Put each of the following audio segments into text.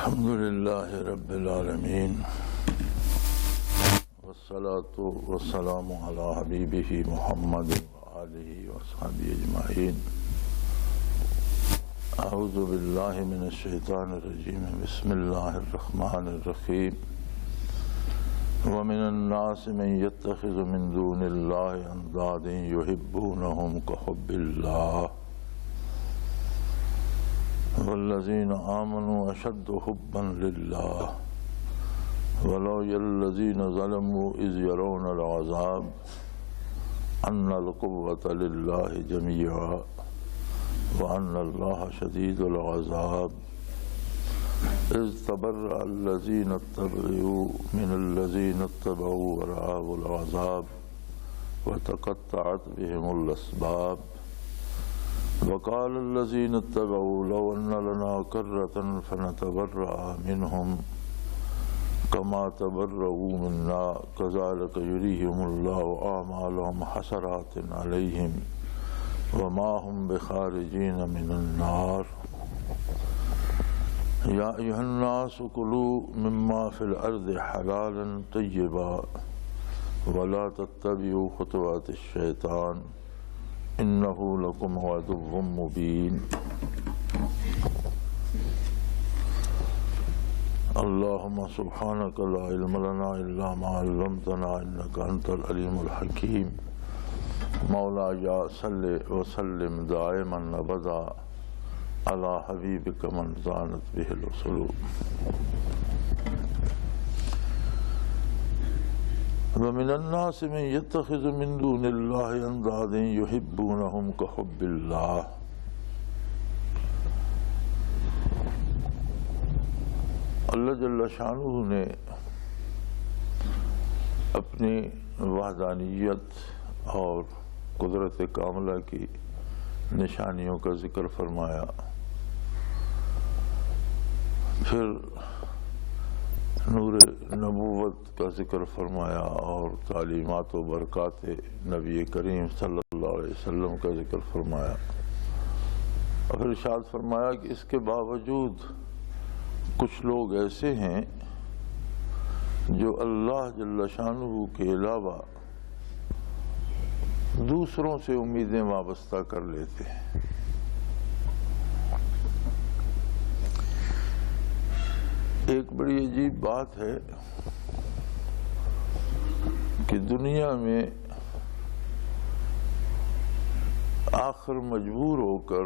الحمد للہ رب العالمین والصلاة والسلام علی حبیبہ محمد وآلہ وصحبہ اجمعین. اعوذ باللہ من الشیطان الرجیم. بسم اللہ الرحمن الرحیم. ومن الناس من يتخذ من دون اللہ اندادا یحبونہم کحب اللہ والذین آمنوا اشد حبا للہ ولو الذین ظلموا اذ یرون العذاب ان القوة للہ جميعا وان اللہ شدید العذاب. اذ تبرأ الذین اتبعوا من الذین اتبعوا ورأوا العذاب وتقطعت بهم الاسباب. وقال الذين اتبعوا لو أن لنا كرة فنتبرأ منهم كما تبرؤوا منا كذلك يريهم الله أعمالهم حسرات عليهم وما هم بخارجين من النار. يا أيها الناس كلوا مما في الأرض حلالا طيبا ولا تتبعوا خطوات الشيطان انہ لکم عدو مبین. اللہم سبحانک لا علم لنا الا ما علمتنا انک انت العلیم الحکیم. مولایا صلی وسلم دائما ابدا علی حبیبک من زانت بہ القلوب. ومن الناس من يتخذ من دون اللہ اندادا یحبونہم کحب اللہ. اللہ جل شانہ نے اپنی وحدانیت اور قدرت کاملہ کی نشانیوں کا ذکر فرمایا. پھر نور نبوت کا ذکر فرمایا اور تعلیمات و برکات نبی کریم صلی اللہ علیہ وسلم کا ذکر فرمایا. اور پھر ارشاد فرمایا کہ اس کے باوجود کچھ لوگ ایسے ہیں جو اللہ جل شانہ کے علاوہ دوسروں سے امیدیں وابستہ کر لیتے ہیں. ایک بڑی عجیب بات ہے کہ دنیا میں آخر مجبور ہو کر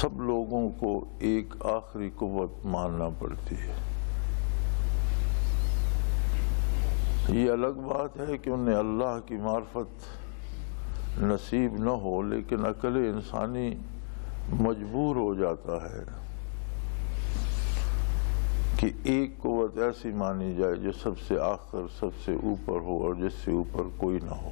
سب لوگوں کو ایک آخری قوت ماننا پڑتی ہے. یہ الگ بات ہے کہ انہیں اللہ کی معرفت نصیب نہ ہو، لیکن عقل انسانی مجبور ہو جاتا ہے کہ ایک قوت ایسی مانی جائے جو سب سے آخر، سب سے اوپر ہو اور جس سے اوپر کوئی نہ ہو.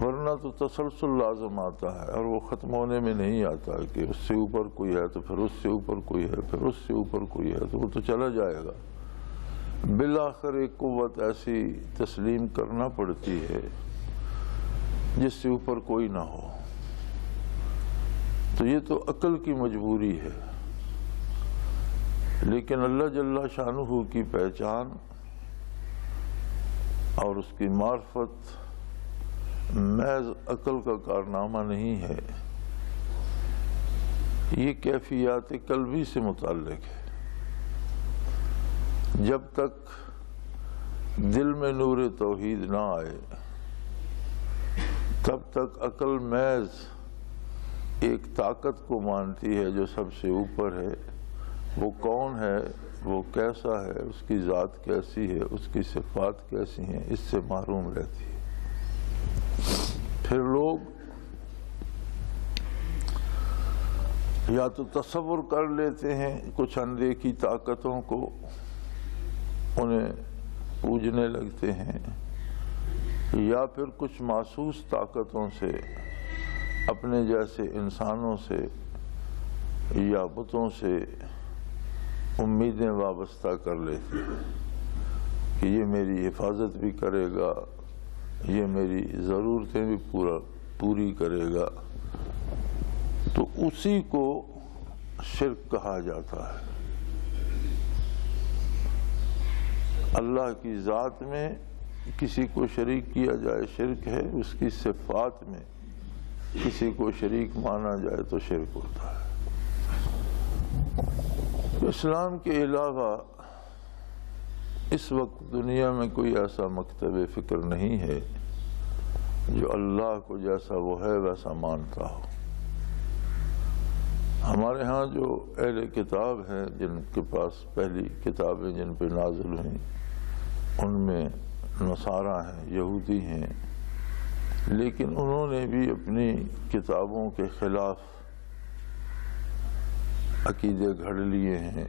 ورنہ تو تسلسل لازم آتا ہے اور وہ ختم ہونے میں نہیں آتا کہ اس سے اوپر کوئی ہے تو پھر اس سے اوپر کوئی ہے، پھر اس سے اوپر کوئی ہے، تو وہ تو چلا جائے گا. بالآخر ایک قوت ایسی تسلیم کرنا پڑتی ہے جس سے اوپر کوئی نہ ہو. تو یہ تو عقل کی مجبوری ہے. لیکن اللہ جل شانہ کی پہچان اور اس کی معرفت محض عقل کا کارنامہ نہیں ہے، یہ کیفیات قلبی سے متعلق ہے. جب تک دل میں نور توحید نہ آئے تب تک عقل محض ایک طاقت کو مانتی ہے جو سب سے اوپر ہے. وہ کون ہے، وہ کیسا ہے، اس کی ذات کیسی ہے، اس کی صفات کیسی ہیں، اس سے محروم رہتی ہے. پھر لوگ یا تو تصور کر لیتے ہیں کچھ اندیکھی طاقتوں کو، انہیں پوجنے لگتے ہیں، یا پھر کچھ محسوس طاقتوں سے اپنے جیسے انسانوں سے یا بتوں سے امیدیں وابستہ کر لیتے ہیں کہ یہ میری حفاظت بھی کرے گا، یہ میری ضرورتیں بھی پوری کرے گا. تو اسی کو شرک کہا جاتا ہے۔ اللہ کی ذات میں کسی کو شریک کیا جائے شرک ہے، اس کی صفات میں کسی کو شریک مانا جائے تو شرک ہوتا ہے۔ اسلام کے علاوہ اس وقت دنیا میں کوئی ایسا مکتب فکر نہیں ہے جو اللہ کو جیسا وہ ہے ویسا مانتا ہو۔ ہمارے ہاں جو اہل کتاب ہیں، جن کے پاس پہلی کتابیں جن پہ نازل ہوئیں، ان میں نصارہ ہیں، یہودی ہیں، لیکن انہوں نے بھی اپنی کتابوں کے خلاف عقیدے گھڑ لیے ہیں۔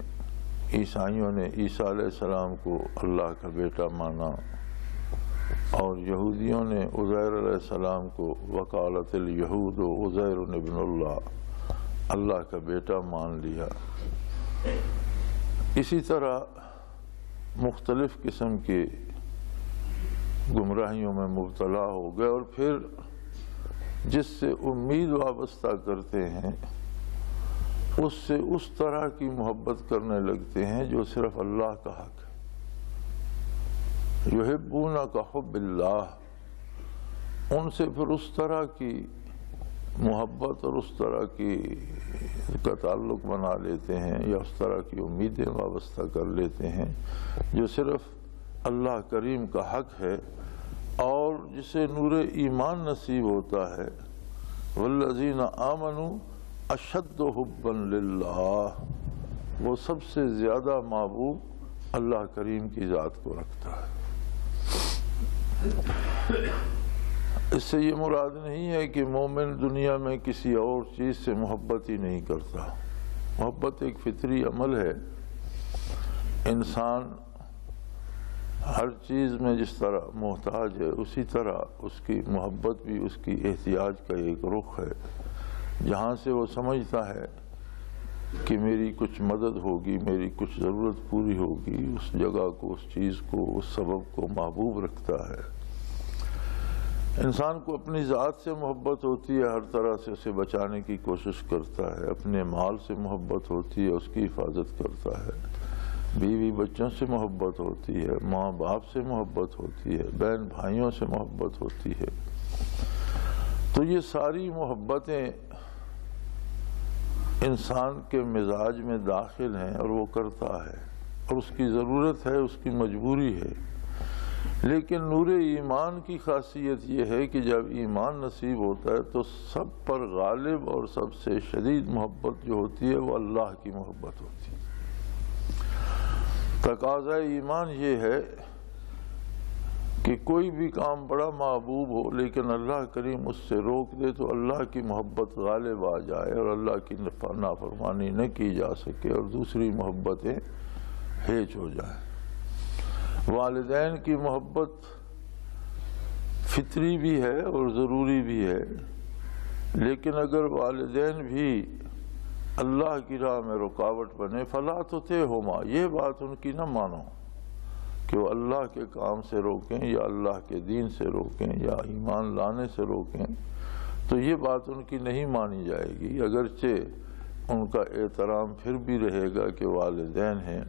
عیسائیوں نے عیسیٰ علیہ السلام کو اللہ کا بیٹا مانا، اور یہودیوں نے عزیر علیہ السلام کو وقالت الیہود عزیر ابن اللہ کا بیٹا مان لیا۔ اسی طرح مختلف قسم کے گمراہیوں میں مبتلا ہو گئے، اور پھر جس سے امید وابستہ کرتے ہیں اس سے اس طرح کی محبت کرنے لگتے ہیں جو صرف اللہ کا حق ہے۔ یحبون کا حب اللہ، ان سے پھر اس طرح کی محبت اور اس طرح کی کا تعلق بنا لیتے ہیں، یا اس طرح کی امیدیں وابستہ کر لیتے ہیں جو صرف اللہ کریم کا حق ہے، اور جسے نور ایمان نصیب ہوتا ہے۔ والذین آمنوا اشد حبا للہ، وہ سب سے زیادہ محبوب اللہ کریم کی ذات کو رکھتا ہے۔ اس سے یہ مراد نہیں ہے کہ مومن دنیا میں کسی اور چیز سے محبت ہی نہیں کرتا۔ محبت ایک فطری عمل ہے۔ انسان ہر چیز میں جس طرح محتاج ہے، اسی طرح اس کی محبت بھی اس کی احتیاج کا ایک رخ ہے۔ جہاں سے وہ سمجھتا ہے کہ میری کچھ مدد ہوگی، میری کچھ ضرورت پوری ہوگی، اس جگہ کو، اس چیز کو، اس سبب کو محبوب رکھتا ہے۔ انسان کو اپنی ذات سے محبت ہوتی ہے، ہر طرح سے اسے بچانے کی کوشش کرتا ہے۔ اپنے مال سے محبت ہوتی ہے، اس کی حفاظت کرتا ہے۔ بیوی بچوں سے محبت ہوتی ہے، ماں باپ سے محبت ہوتی ہے، بہن بھائیوں سے محبت ہوتی ہے۔ تو یہ ساری محبتیں انسان کے مزاج میں داخل ہیں، اور وہ کرتا ہے، اور اس کی ضرورت ہے، اس کی مجبوری ہے۔ لیکن نور ایمان کی خاصیت یہ ہے کہ جب ایمان نصیب ہوتا ہے تو سب پر غالب اور سب سے شدید محبت جو ہوتی ہے وہ اللہ کی محبت ہوتی ہے۔ تقاضا ایمان یہ ہے کہ کوئی بھی کام بڑا محبوب ہو لیکن اللہ کریم اس سے روک دے تو اللہ کی محبت غالب آ جائے، اور اللہ کی نافرمانی نہ کی جا سکے، اور دوسری محبتیں ہیچ ہو جائیں۔ والدین کی محبت فطری بھی ہے اور ضروری بھی ہے، لیکن اگر والدین بھی اللہ کی راہ میں رکاوٹ بنے، فلا تطعہما، یہ بات ان کی نہ مانو کہ وہ اللہ کے کام سے روکیں یا اللہ کے دین سے روکیں یا ایمان لانے سے روکیں، تو یہ بات ان کی نہیں مانی جائے گی، اگرچہ ان کا احترام پھر بھی رہے گا کہ والدین ہیں۔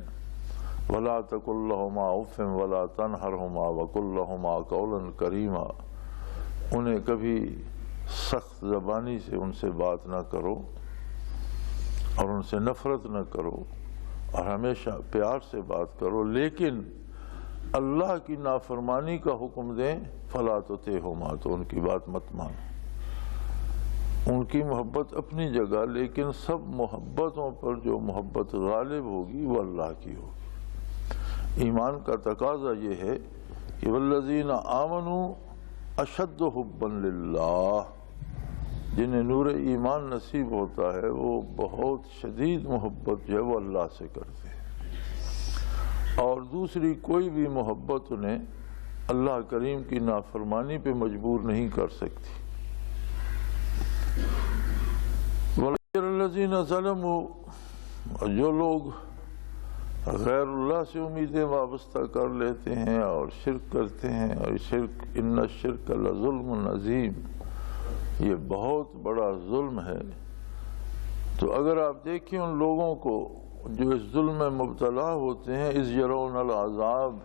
وَلَا تَقُلْ لَهُمَا أُفٍّ وَلَا تَنْهَرْهُمَا وَقُلْ لَهُمَا قَوْلًا كَرِيمًا، انہیں کبھی سخت زبانی سے ان سے بات نہ کرو اور ان سے نفرت نہ کرو، اور ہمیشہ پیار سے بات کرو، لیکن اللہ کی نافرمانی کا حکم دیں فَلَا تُطِعْهُمَا، تو ان کی بات مت مانو۔ ان کی محبت اپنی جگہ، لیکن سب محبتوں پر جو محبت غالب ہوگی وہ اللہ کی ہوگی۔ ایمان کا تقاضا یہ ہے کہ والذین آمنوا اشد حبا للہ، جنہیں نور ایمان نصیب ہوتا ہے وہ بہت شدید محبت جو ہے وہ اللہ سے کرتے ہیں، اور دوسری کوئی بھی محبت انہیں اللہ کریم کی نافرمانی پہ مجبور نہیں کر سکتی۔ والذین ظلموا، جو لوگ غیر اللہ سے امیدیں وابستہ کر لیتے ہیں اور شرک کرتے ہیں، اور شرک ان الشرک لظلم عظیم، یہ بہت بڑا ظلم ہے۔ تو اگر آپ دیکھیں ان لوگوں کو جو اس ظلم میں مبتلا ہوتے ہیں، اذ یرون العذاب،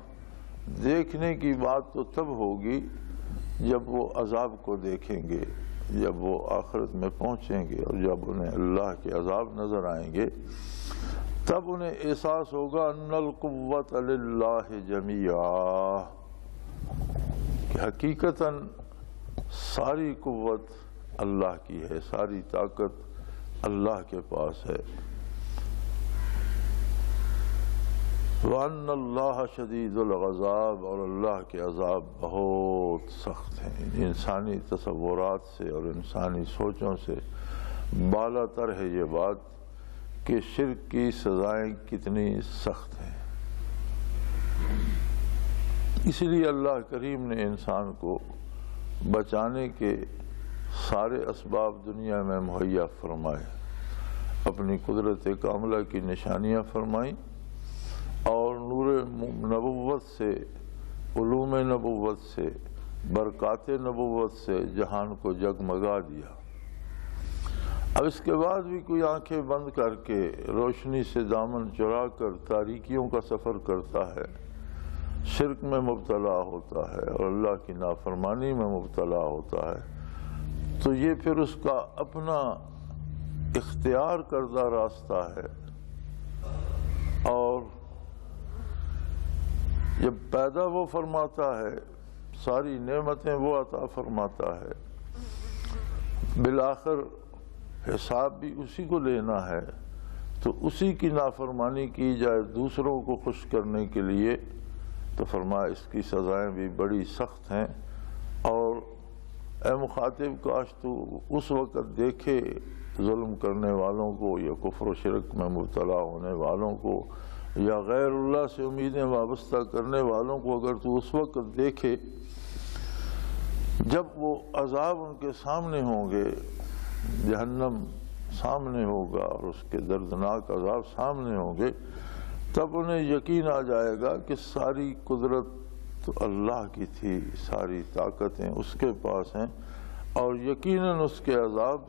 دیکھنے کی بات تو تب ہوگی جب وہ عذاب کو دیکھیں گے، جب وہ آخرت میں پہنچیں گے اور جب انہیں اللہ کے عذاب نظر آئیں گے، تب انہیں احساس ہوگا ان القوۃ للہ جمیعا، کہ حقیقتاً ساری قوت اللہ کی ہے، ساری طاقت اللہ کے پاس ہے۔ وَأَنَّ اللَّهَ شَدِيدُ الْعَذَابِ، اور اللہ کے عذاب بہت سخت ہیں۔ انسانی تصورات سے اور انسانی سوچوں سے بالا تر ہے یہ بات کہ شرک کی سزائیں کتنی سخت ہیں۔ اس لیے اللہ کریم نے انسان کو بچانے کے سارے اسباب دنیا میں مہیا فرمائے، اپنی قدرت کاملہ کی نشانیاں فرمائیں اور نور نبوت سے، علوم نبوت سے، برکات نبوت سے جہان کو جگمگا دیا۔ اب اس کے بعد بھی کوئی آنکھیں بند کر کے روشنی سے دامن چرا کر تاریکیوں کا سفر کرتا ہے، شرک میں مبتلا ہوتا ہے اور اللہ کی نافرمانی میں مبتلا ہوتا ہے، تو یہ پھر اس کا اپنا اختیار کردہ راستہ ہے، اور جب پیدا وہ فرماتا ہے، ساری نعمتیں وہ عطا فرماتا ہے، بالآخر حساب بھی اسی کو لینا ہے، تو اسی کی نافرمانی کی جائے دوسروں کو خوش کرنے کے لیے، تو فرمایا اس کی سزائیں بھی بڑی سخت ہیں۔ اور اے مخاطب، کاش تو اس وقت دیکھے ظلم کرنے والوں کو یا کفر و شرک میں مبتلا ہونے والوں کو یا غیر اللہ سے امیدیں وابستہ کرنے والوں کو، اگر تو اس وقت دیکھے جب وہ عذاب ان کے سامنے ہوں گے، جہنم سامنے ہوگا اور اس کے دردناک عذاب سامنے ہوں گے، تب انہیں یقین آ جائے گا کہ ساری قدرت تو اللہ کی تھی، ساری طاقتیں اس کے پاس ہیں، اور یقیناً اس کے عذاب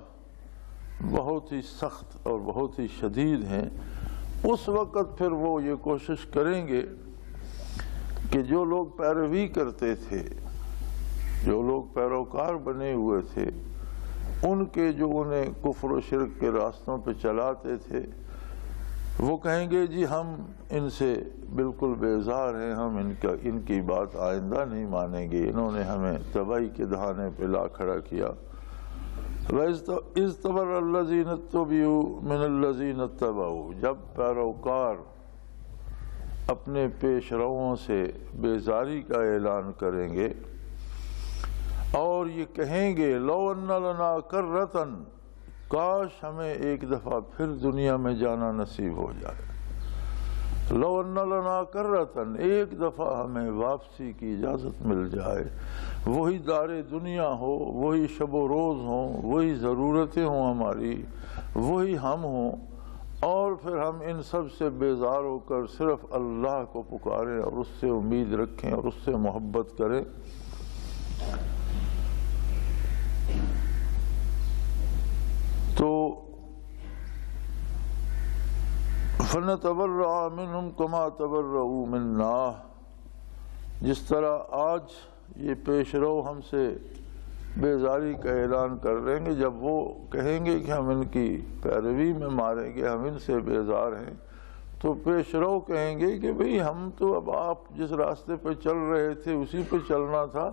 بہت ہی سخت اور بہت ہی شدید ہیں۔ اس وقت پھر وہ یہ کوشش کریں گے کہ جو لوگ پیروی کرتے تھے، جو لوگ پیروکار بنے ہوئے تھے، ان کے جو انہیں کفر و شرک کے راستوں پہ چلاتے تھے، وہ کہیں گے جی ہم ان سے بالکل بیزار ہیں، ہم ان کی بات آئندہ نہیں مانیں گے، انہوں نے ہمیں تباہی کے دہانے پہ لا کھڑا کیا۔ اِذْ تَبَرَّأَ الَّذِينَ اتُّبِعُوا مِنَ الَّذِينَ اتَّبَعُوا، جب پیروکار اپنے پیش رووں سے بیزاری کا اعلان کریں گے اور یہ کہیں گے لَوْ أَنَّ لَنَا كَرَّةً، کاش ہمیں ایک دفعہ پھر دنیا میں جانا نصیب ہو جائے، لَوْ أَنَّ لَنَا كَرَّةً، ایک دفعہ ہمیں واپسی کی اجازت مل جائے، وہی دار دنیا ہو، وہی شب و روز ہوں، وہی ضرورتیں ہوں ہماری، وہی ہم ہوں، اور پھر ہم ان سب سے بیزار ہو کر صرف اللہ کو پکاریں اور اس سے امید رکھیں اور اس سے محبت کریں۔ تو فَنَتَبَرَّأَ مِنْهُمْ كَمَا تَبَرَّؤُوا مِنَّا، جس طرح آج یہ پیش رو ہم سے بیزاری کا اعلان کر رہیں گے، جب وہ کہیں گے کہ ہم ان کی پیروی میں ماریں گے، ہم ان سے بیزار ہیں، تو پیش رو کہیں گے کہ بھئی ہم تو اب آپ جس راستے پہ چل رہے تھے اسی پہ چلنا تھا،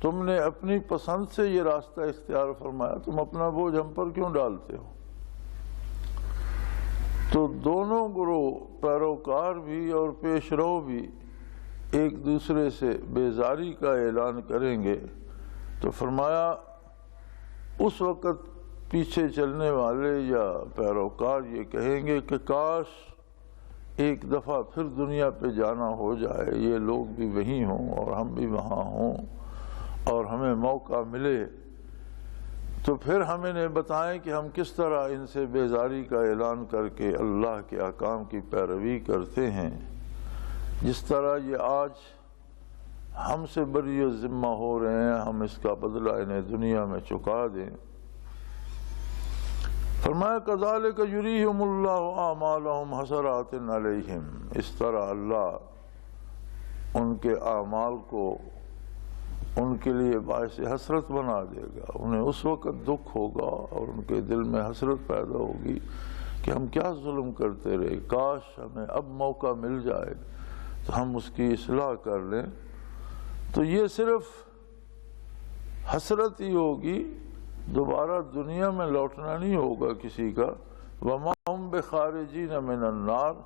تم نے اپنی پسند سے یہ راستہ اختیار فرمایا، تم اپنا بوجھ ہم پر کیوں ڈالتے ہو؟ تو دونوں گروہ، پیروکار بھی اور پیش رو بھی، ایک دوسرے سے بیزاری کا اعلان کریں گے۔ تو فرمایا اس وقت پیچھے چلنے والے یا پیروکار یہ کہیں گے کہ کاش ایک دفعہ پھر دنیا پہ جانا ہو جائے، یہ لوگ بھی وہیں ہوں اور ہم بھی وہاں ہوں اور ہمیں موقع ملے، تو پھر ہم انہیں بتائیں کہ ہم کس طرح ان سے بیزاری کا اعلان کر کے اللہ کے احکام کی پیروی کرتے ہیں، جس طرح یہ آج ہم سے بری ذمہ ہو رہے ہیں، ہم اس کا بدلہ انہیں دنیا میں چکا دیں۔ فرمایا کذالک یریہم اللہ اعمالہم حسرات علیہم، اس طرح اللہ ان کے اعمال کو ان کے لیے باعث حسرت بنا دے گا۔ انہیں اس وقت دکھ ہوگا اور ان کے دل میں حسرت پیدا ہوگی کہ ہم کیا ظلم کرتے رہے، کاش ہمیں اب موقع مل جائے تو ہم اس کی اصلاح کر لیں۔ تو یہ صرف حسرت ہی ہوگی، دوبارہ دنیا میں لوٹنا نہیں ہوگا کسی کا۔ وَمَا هُمْ بِخَارِجِينَ مِنَ النَّارِ،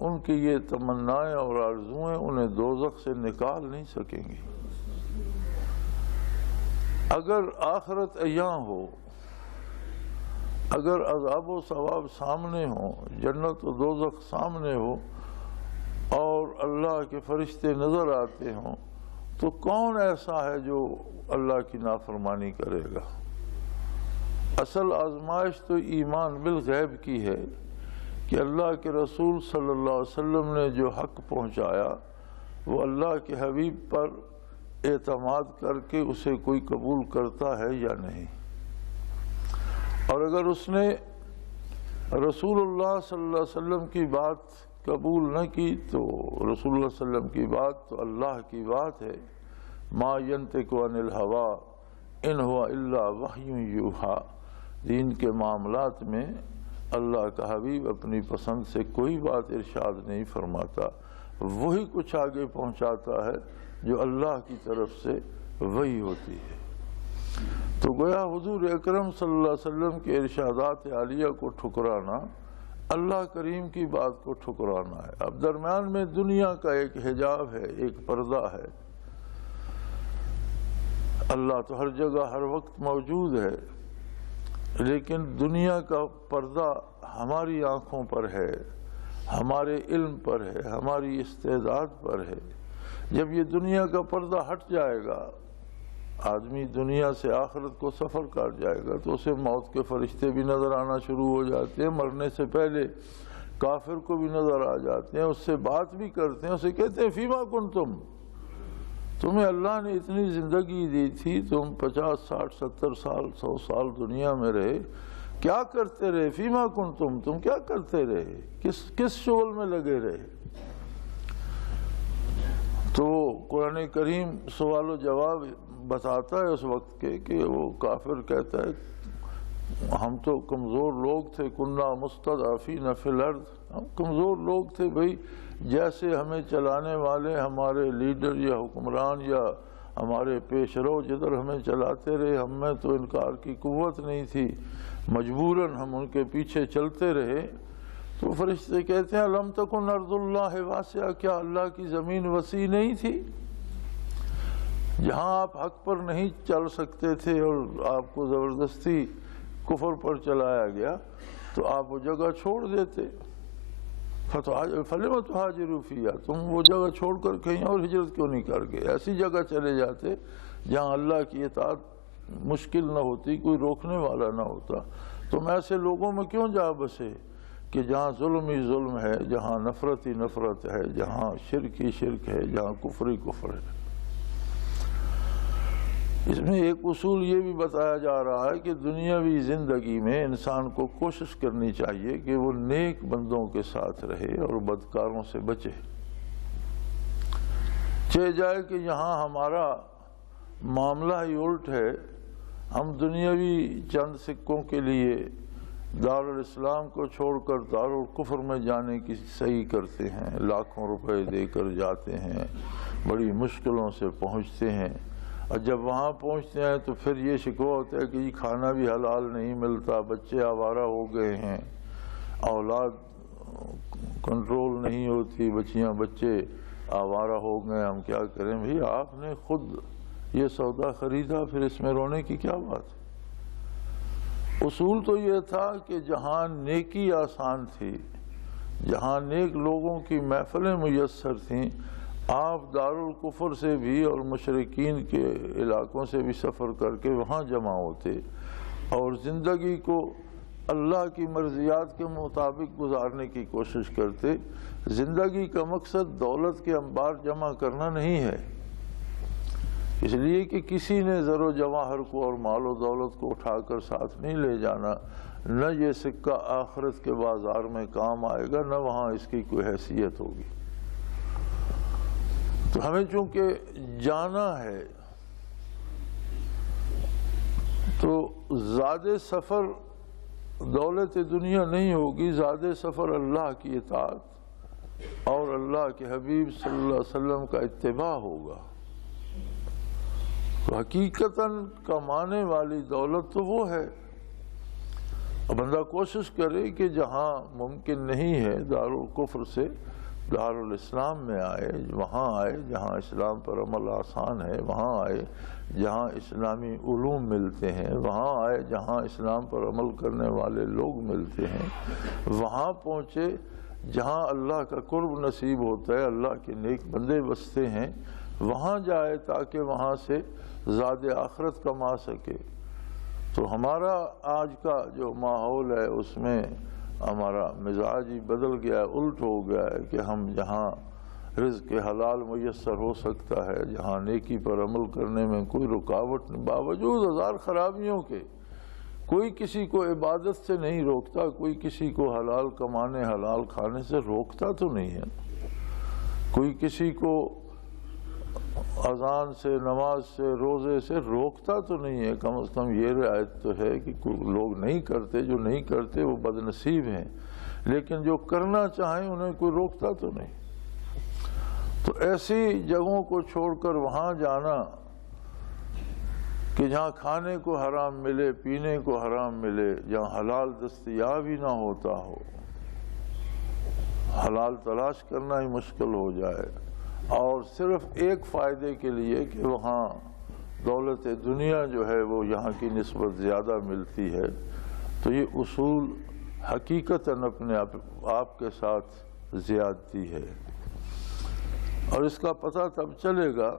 ان کی یہ تمنائیں اور آرزوئیں انہیں دوزخ سے نکال نہیں سکیں گی۔ اگر آخرت عیاں ہو، اگر عذاب و ثواب سامنے ہوں، جنت و دوزخ سامنے ہو اور اللہ کے فرشتے نظر آتے ہوں، تو کون ایسا ہے جو اللہ کی نافرمانی کرے گا؟ اصل آزمائش تو ایمان بالغیب کی ہے کہ اللہ کے رسول صلی اللہ علیہ وسلم نے جو حق پہنچایا وہ اللہ کے حبیب پر اعتماد کر کے اسے کوئی قبول کرتا ہے یا نہیں۔ اور اگر اس نے رسول اللہ صلی اللہ علیہ وسلم کی بات قبول نہ کی تو رسول اللہ صلی اللہ علیہ وسلم کی بات تو اللہ کی بات ہے۔ ما ینطق عن الہوی ان ہوا الا وحی یوحی، دین کے معاملات میں اللہ کا حبیب اپنی پسند سے کوئی بات ارشاد نہیں فرماتا، وہی کچھ آگے پہنچاتا ہے جو اللہ کی طرف سے وحی ہوتی ہے۔ تو گویا حضور اکرم صلی اللہ علیہ وسلم کے ارشادات عالیہ کو ٹھکرانا اللہ کریم کی بات کو ٹھکرانا ہے۔ اب درمیان میں دنیا کا ایک حجاب ہے، ایک پردہ ہے۔ اللہ تو ہر جگہ ہر وقت موجود ہے، لیکن دنیا کا پردہ ہماری آنکھوں پر ہے، ہمارے علم پر ہے، ہماری استعداد پر ہے۔ جب یہ دنیا کا پردہ ہٹ جائے گا، آدمی دنیا سے آخرت کو سفر کر جائے گا تو اسے موت کے فرشتے بھی نظر آنا شروع ہو جاتے ہیں، مرنے سے پہلے کافر کو بھی نظر آ جاتے ہیں، اس سے بات بھی کرتے ہیں، اسے کہتے ہیں فیما کنتم، تمہیں اللہ نے اتنی زندگی دی تھی، تم 50 60 70 سال 100 سال دنیا میں رہے، کیا کرتے رہے؟ فیما کنتم، تم کیا کرتے رہے، کس شغل میں لگے رہے؟ تو قرآن کریم سوال و جواب بتاتا ہے اس وقت کے کہ وہ کافر کہتا ہے ہم تو کمزور لوگ تھے، کننا مستضعفین فی الارض، ہم کمزور لوگ تھے بھائی، جیسے ہمیں چلانے والے ہمارے لیڈر یا حکمران یا ہمارے پیش رو جدھر ہمیں چلاتے رہے، ہم میں تو انکار کی قوت نہیں تھی، مجبوراً ہم ان کے پیچھے چلتے رہے۔ تو فرشتے کہتے ہیں لم تکن ارض اللہ واسعہ، کیا اللہ کی زمین وسیع نہیں تھی؟ جہاں آپ حق پر نہیں چل سکتے تھے اور آپ کو زبردستی کفر پر چلایا گیا تو آپ وہ جگہ چھوڑ دیتے۔ فَلِمَ تُهَاجِرُوا فِيهَا، تم وہ جگہ چھوڑ کر کہیں اور ہجرت کیوں نہیں کر گئے؟ ایسی جگہ چلے جاتے جہاں اللہ کی اطاعت مشکل نہ ہوتی، کوئی روکنے والا نہ ہوتا۔ تم ایسے لوگوں میں کیوں جا بسے کہ جہاں ظلم ہی ظلم ہے، جہاں نفرت ہی نفرت ہے، جہاں شرک ہی شرک ہے، جہاں کفر ہی کفر ہے۔ اس میں ایک اصول یہ بھی بتایا جا رہا ہے کہ دنیاوی زندگی میں انسان کو کوشش کرنی چاہیے کہ وہ نیک بندوں کے ساتھ رہے اور بدکاروں سے بچے۔ چہ جائے کہ یہاں ہمارا معاملہ ہی الٹ ہے، ہم دنیاوی چند سکوں کے لیے دارالاسلام کو چھوڑ کر دارالکفر میں جانے کی صحیح کرتے ہیں، لاکھوں روپے دے کر جاتے ہیں، بڑی مشکلوں سے پہنچتے ہیں، اور جب وہاں پہنچتے ہیں تو پھر یہ شکوہ ہوتا ہے کہ یہ کھانا بھی حلال نہیں ملتا، بچے آوارہ ہو گئے ہیں، اولاد کنٹرول نہیں ہوتی، بچے آوارہ ہو گئے، ہم کیا کریں؟ بھئی آپ نے خود یہ سودا خریدا، پھر اس میں رونے کی کیا بات ہے؟ اصول تو یہ تھا کہ جہاں نیکی آسان تھی، جہاں نیک لوگوں کی محفلیں میسر تھیں، آپ دارالکفر سے بھی اور مشرکین کے علاقوں سے بھی سفر کر کے وہاں جمع ہوتے اور زندگی کو اللہ کی مرضیات کے مطابق گزارنے کی کوشش کرتے۔ زندگی کا مقصد دولت کے انبار جمع کرنا نہیں ہے، اس لیے کہ کسی نے زر و جواہر کو اور مال و دولت کو اٹھا کر ساتھ نہیں لے جانا، نہ یہ سکہ آخرت کے بازار میں کام آئے گا، نہ وہاں اس کی کوئی حیثیت ہوگی۔ تو ہمیں چونکہ جانا ہے تو زاد سفر دولت دنیا نہیں ہوگی، زاد سفر اللہ کی اطاعت اور اللہ کے حبیب صلی اللہ علیہ وسلم کا اتباع ہوگا۔ تو حقیقتاً کمانے والی دولت تو وہ ہے۔ بندہ کوشش کرے کہ جہاں ممکن نہیں ہے دارالکفر سے دارالاسلام میں آئے، وہاں آئے جہاں اسلام پر عمل آسان ہے، وہاں آئے جہاں اسلامی علوم ملتے ہیں، وہاں آئے جہاں اسلام پر عمل کرنے والے لوگ ملتے ہیں، وہاں پہنچے جہاں اللہ کا قرب نصیب ہوتا ہے، اللہ کے نیک بندے بستے ہیں، وہاں جائے تاکہ وہاں سے زاد آخرت کما سکے۔ تو ہمارا آج کا جو ماحول ہے اس میں ہمارا مزاج ہی بدل گیا ہے، الٹ ہو گیا ہے کہ ہم جہاں رزق حلال میسر ہو سکتا ہے، جہاں نیکی پر عمل کرنے میں کوئی رکاوٹ نہیں، باوجود ہزار خرابیوں کے کوئی کسی کو عبادت سے نہیں روکتا، کوئی کسی کو حلال کمانے حلال کھانے سے روکتا تو نہیں ہے، کوئی کسی کو اذان سے نماز سے روزے سے روکتا تو نہیں ہے۔ کم از کم یہ رعایت تو ہے کہ لوگ نہیں کرتے، جو نہیں کرتے وہ بد نصیب ہیں، لیکن جو کرنا چاہیں انہیں کوئی روکتا تو نہیں۔ تو ایسی جگہوں کو چھوڑ کر وہاں جانا کہ جہاں کھانے کو حرام ملے، پینے کو حرام ملے، جہاں حلال دستیاب ہی نہ ہوتا ہو، حلال تلاش کرنا ہی مشکل ہو جائے، اور صرف ایک فائدے کے لیے کہ وہاں دولت دنیا جو ہے وہ یہاں کی نسبت زیادہ ملتی ہے، تو یہ اصول حقیقتاً اپنے آپ کے ساتھ زیادتی ہے۔ اور اس کا پتہ تب چلے گا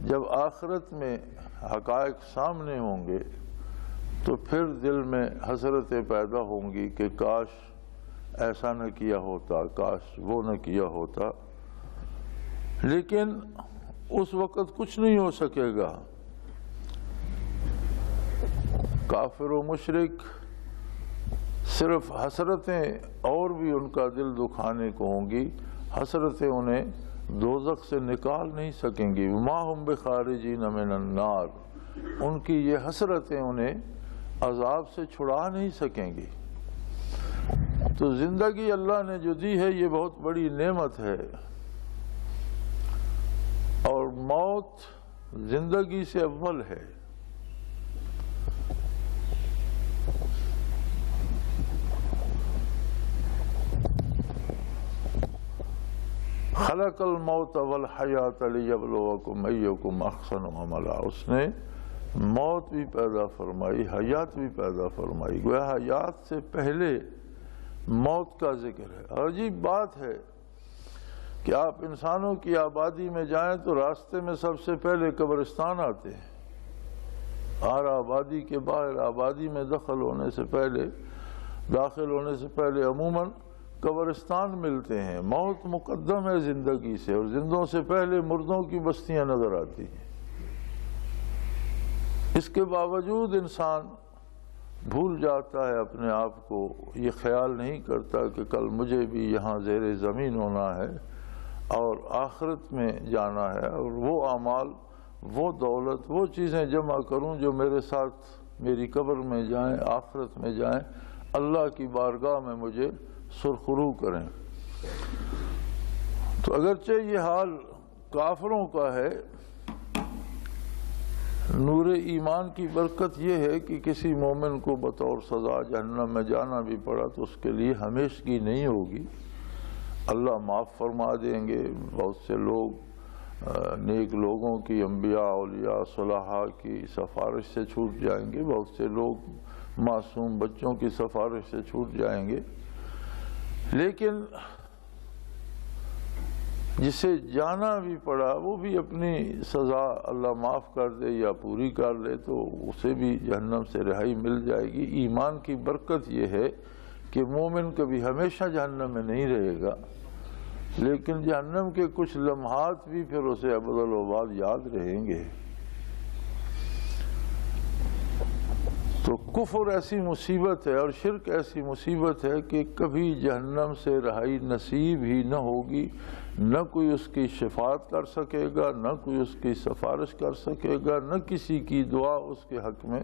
جب آخرت میں حقائق سامنے ہوں گے، تو پھر دل میں حسرتیں پیدا ہوں گی کہ کاش ایسا نہ کیا ہوتا، کاش وہ نہ کیا ہوتا۔ لیکن اس وقت کچھ نہیں ہو سکے گا۔ کافر و مشرک صرف حسرتیں اور بھی ان کا دل دکھانے کو ہوں گی، حسرتیں انہیں دوزخ سے نکال نہیں سکیں گی۔ وما ہم بخارجین من النار، ان کی یہ حسرتیں انہیں عذاب سے چھڑا نہیں سکیں گی۔ تو زندگی اللہ نے جو دی ہے یہ بہت بڑی نعمت ہے، اور موت زندگی سے اول ہے۔ خلق الموت والحیات لیبلوکم ایکم احسن عملا، اس نے موت بھی پیدا فرمائی، حیات بھی پیدا فرمائی، گویا حیات سے پہلے موت کا ذکر ہے۔ اور عجیب بات ہے کہ آپ انسانوں کی آبادی میں جائیں تو راستے میں سب سے پہلے قبرستان آتے ہیں، ہر آبادی کے باہر آبادی میں داخل ہونے سے پہلے عموماً قبرستان ملتے ہیں۔ موت مقدم ہے زندگی سے، اور زندوں سے پہلے مردوں کی بستیاں نظر آتی ہیں۔ اس کے باوجود انسان بھول جاتا ہے اپنے آپ کو، یہ خیال نہیں کرتا کہ کل مجھے بھی یہاں زیر زمین ہونا ہے اور آخرت میں جانا ہے، اور وہ اعمال، وہ دولت، وہ چیزیں جمع کروں جو میرے ساتھ میری قبر میں جائیں، آخرت میں جائیں، اللہ کی بارگاہ میں مجھے سرخرو کریں۔ تو اگرچہ یہ حال کافروں کا ہے، نور ایمان کی برکت یہ ہے کہ کسی مومن کو بطور سزا جہنم میں جانا بھی پڑا تو اس کے لیے ہمیشگی نہیں ہوگی، اللہ معاف فرما دیں گے۔ بہت سے لوگ نیک لوگوں کی، انبیاء، اولیاء، صلحاء کی سفارش سے چھوٹ جائیں گے، بہت سے لوگ معصوم بچوں کی سفارش سے چھوٹ جائیں گے، لیکن جسے جانا بھی پڑا وہ بھی اپنی سزا اللہ معاف کر دے یا پوری کر لے تو اسے بھی جہنم سے رہائی مل جائے گی۔ ایمان کی برکت یہ ہے کہ مومن کبھی ہمیشہ جہنم میں نہیں رہے گا، لیکن جہنم کے کچھ لمحات بھی پھر اسے ابدالآباد یاد رہیں گے۔ تو کفر ایسی مصیبت ہے اور شرک ایسی مصیبت ہے کہ کبھی جہنم سے رہائی نصیب ہی نہ ہوگی، نہ کوئی اس کی شفاعت کر سکے گا، نہ کوئی اس کی سفارش کر سکے گا، نہ کسی کی دعا اس کے حق میں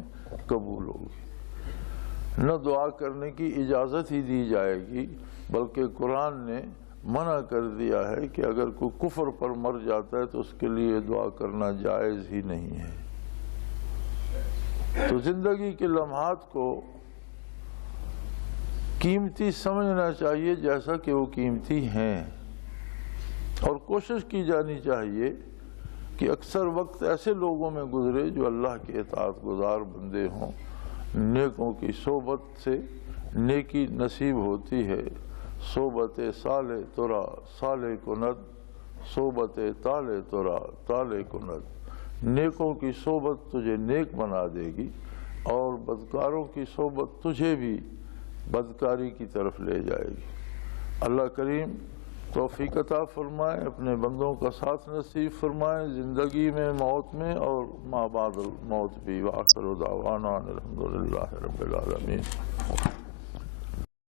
قبول ہوگی، نہ دعا کرنے کی اجازت ہی دی جائے گی، بلکہ قرآن نے منع کر دیا ہے کہ اگر کوئی کفر پر مر جاتا ہے تو اس کے لیے دعا کرنا جائز ہی نہیں ہے۔ تو زندگی کے لمحات کو قیمتی سمجھنا چاہیے جیسا کہ وہ قیمتی ہیں، اور کوشش کی جانی چاہیے کہ اکثر وقت ایسے لوگوں میں گزرے جو اللہ کے اطاعت گزار بندے ہوں، نیکوں کی صحبت سے نیکی نصیب ہوتی ہے، صحبت صالح ترا صالح کند، صحبت طالع ترا طالع کند، نیکوں کی صحبت تجھے نیک بنا دے گی اور بدکاروں کی صحبت تجھے بھی بدکاری کی طرف لے جائے گی۔ اللہ کریم توفیق عطا فرمائے، اپنے بندوں کا ساتھ نصیب فرمائے، زندگی میں، موت میں اور ما بعد الموت بھی۔ وآخر دعوانا الحمدللہ رب العالمین۔